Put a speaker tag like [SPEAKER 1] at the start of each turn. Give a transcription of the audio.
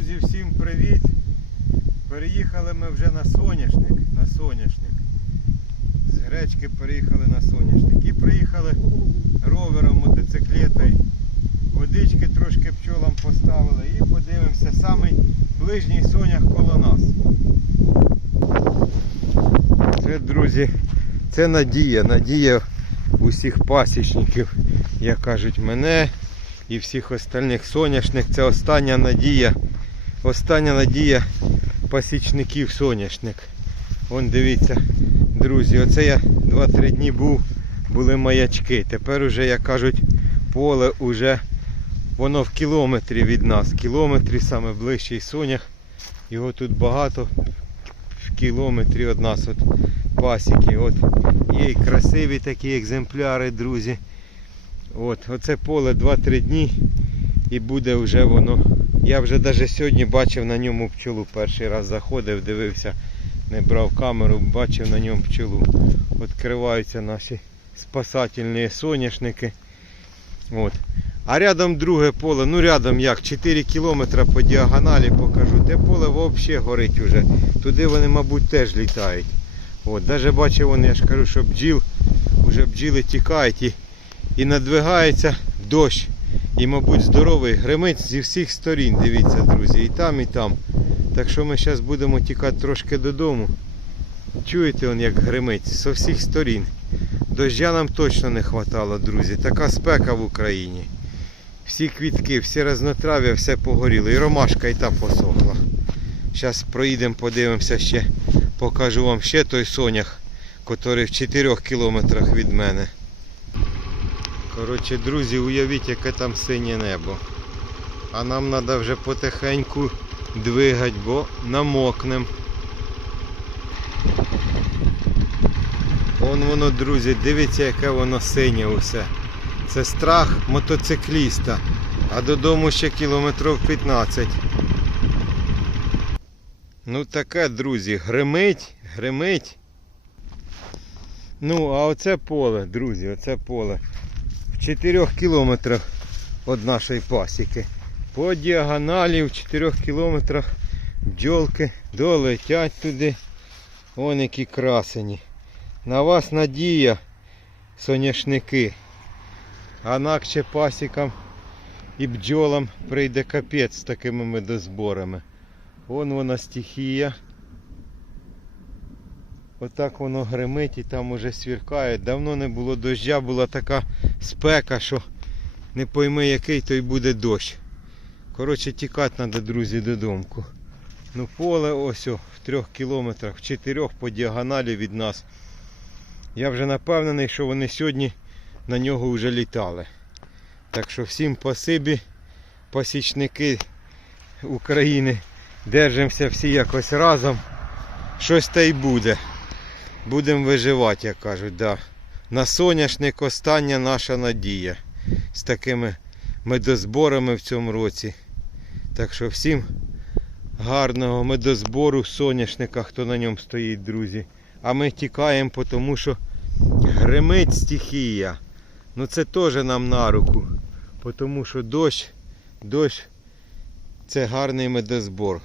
[SPEAKER 1] Друзі, всім привіт! Переїхали ми вже на соняшник. На соняшник. З гречки переїхали на соняшник. І приїхали ровером, мотоциклетою. Водички трошки пчолам поставили і подивимося самий ближній сонях коло нас. Це, друзі, це надія, надія усіх пасічників, як кажуть мене і всіх остальних соняшник. Це остання надія. Остання надія пасічників соняшник. Вон дивіться, друзі, оце я 2-3 дні був, були маячки. Тепер уже, як кажуть, поле уже воно в кілометрі від нас. Кілометрі саме ближчий сонях. Його тут багато в кілометрі від нас от пасіки. От є і красиві такі екземпляри, друзі. От, оце поле 2-3 дні і буде вже воно. Я вже навіть сьогодні бачив на ньому пчолу. Перший раз заходив, дивився, не брав камеру, бачив на ньому пчолу. Відкриваються наші спасательні соняшники. От. А рядом друге поле, ну рядом як, 4 кілометри по діагоналі покажу. Те поле взагалі горить уже. Туди вони, мабуть, теж літають. От, Даже бачив вони, я ж кажу, що бджіл, вже бджіли тікають і, і надвигається дощ. І, мабуть, здоровий гримить зі всіх сторін, дивіться, друзі, і там, і там. Так що ми зараз будемо тікати трошки додому. Чуєте, он як гримить з всіх сторін. Дождя нам точно не хватало, друзі. Така спека в Україні. Всі квітки, всі разнотрав'я, все погоріло. І ромашка і та посохла. Зараз проїдемо, подивимося ще. Покажу вам ще той сонях, який в 4 кілометрах від мене. Коротше, друзі, уявіть, яке там синє небо. А нам треба вже потихеньку двигати, бо намокнем. Вон воно, друзі, дивіться, яке воно синє усе. Це страх мотоцикліста. А додому ще кілометрів 15. Ну таке, друзі, гримить, гримить. Ну, а оце поле, друзі, оце поле. В 4 кілометрах від нашої пасіки. По діагоналі в 4 кілометрах бджолки долетять туди. Вон які красені. На вас надія, соняшники. А накче пасікам і бджолам прийде капець з такими медозборами. Вон вона стихія. Отак воно гримить і там уже свіркає. Давно не було дождя, була така спека, що не пойми який то й буде дощ. Коротше, тікати треба, друзі, додому. Ну поле ось о, в трьох кілометрах, в чотирьох по діагоналі від нас. Я вже напевнений, що вони сьогодні на нього вже літали. Так що всім спасибі, пасічники України. Держимося всі якось разом. Щось та й буде. Будемо виживати, як кажуть. Да. На соняшник остання наша надія. З такими медозборами в цьому році. Так що всім гарного медозбору соняшника, хто на ньому стоїть, друзі. А ми тікаємо, тому що гримить стихія. Ну це теж нам на руку. Тому що дощ, дощ це гарний медозбор.